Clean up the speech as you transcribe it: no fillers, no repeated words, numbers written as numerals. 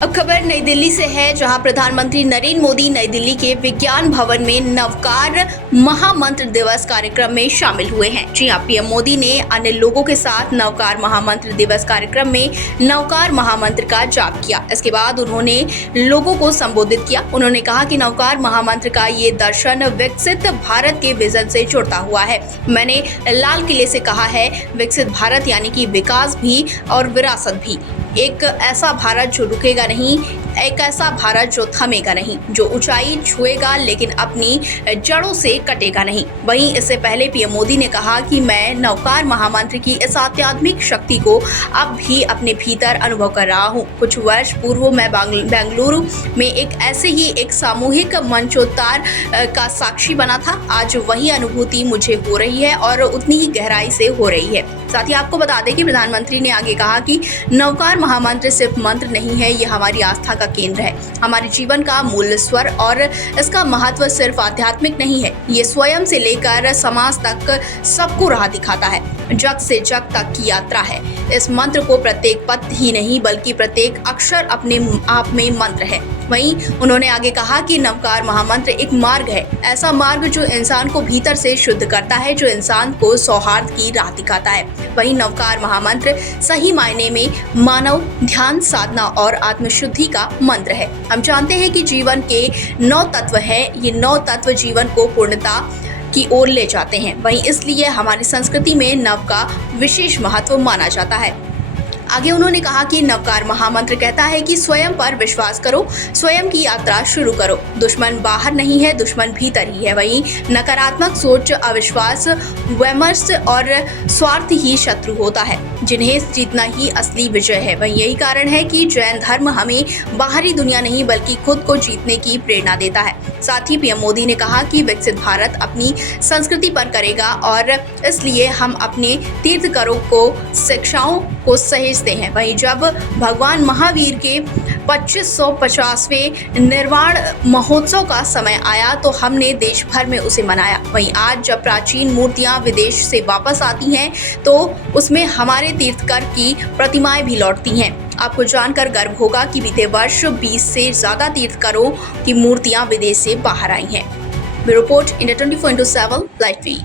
अब खबर नई दिल्ली से है, जहां प्रधानमंत्री नरेंद्र मोदी नई दिल्ली के विज्ञान भवन में नवकार महामंत्र दिवस कार्यक्रम में शामिल हुए हैं। जी हां, पीएम मोदी ने अन्य लोगों के साथ नवकार महामंत्र दिवस कार्यक्रम में नवकार महामंत्र का जाप किया। इसके बाद उन्होंने लोगों को संबोधित किया। उन्होंने कहा कि नवकार महामंत्र का ये दर्शन विकसित भारत के विजन से जुड़ता हुआ है। मैंने लाल किले से कहा है, विकसित भारत यानी कि विकास भी और विरासत भी। एक ऐसा भारत जो रुकेगा नहीं, एक ऐसा भारत जो थमेगा नहीं, जो ऊंचाई छुएगा लेकिन अपनी जड़ों से कटेगा नहीं। वहीं इससे पहले पीएम मोदी ने कहा कि मैं नवकार महामंत्र की इस आध्यात्मिक शक्ति को अब भी अपने भीतर अनुभव कर रहा हूं। कुछ वर्ष पूर्व मैं बेंगलुरु में ऐसे ही एक सामूहिक मंचोत्तार का साक्षी बना था। आज वही अनुभूति मुझे हो रही है और उतनी ही गहराई से हो रही है। साथ ही आपको बता दें कि प्रधानमंत्री ने आगे कहा कि नवकार महामंत्र सिर्फ मंत्र नहीं है, ये हमारी आस्था का केंद्र है, हमारे जीवन का मूल स्वर, और इसका महत्व सिर्फ आध्यात्मिक नहीं है, ये स्वयं से लेकर समाज तक सबको राह दिखाता है, जग से जग तक की यात्रा है। इस मंत्र को प्रत्येक पद ही नहीं बल्कि प्रत्येक अक्षर अपने आप में मंत्र है। वहीं उन्होंने आगे कहा कि नवकार महामंत्र एक मार्ग है, ऐसा मार्ग जो इंसान को भीतर से शुद्ध करता है, जो इंसान को सौहार्द की राह दिखाता है। वहीं नवकार महामंत्र सही मायने में मानव ध्यान, साधना और आत्मशुद्धि का मंत्र है। हम जानते हैं कि जीवन के 9 तत्व हैं, ये 9 तत्व जीवन को पूर्णता की ओर ले जाते हैं। वहीं इसलिए हमारी संस्कृति में नव का विशेष महत्व माना जाता है। आगे उन्होंने कहा कि नवकार महामंत्र कहता है कि स्वयं पर विश्वास करो, स्वयं की यात्रा शुरू करो। दुश्मन बाहर नहीं है, दुश्मन भीतर ही है। वहीं नकारात्मक सोच, अविश्वास, वैमनस्य और स्वार्थ ही शत्रु होता है, जिन्हें जीतना ही असली विजय है। वहीं यही कारण है कि जैन धर्म हमें बाहरी दुनिया नहीं बल्कि खुद को जीतने की प्रेरणा देता है। साथ ही पीएम मोदी ने कहा कि विकसित भारत अपनी संस्कृति पर करेगा और इसलिए हम अपने तीर्थंकरों को शिक्षाओं को सहेजते हैं। वहीं जब भगवान महावीर के 2550वें निर्वाण महोत्सव का समय आया तो हमने देश भर में उसे मनाया। वहीं आज जब प्राचीन मूर्तियां विदेश से वापस आती हैं तो उसमें हमारे तीर्थंकर की प्रतिमाएं भी लौटती हैं। आपको जानकर गर्व होगा कि बीते वर्ष 20 से ज्यादा तीर्थंकरों की मूर्तियां विदेश से बाहर आई हैं। Bureau report, India 24/7 live TV.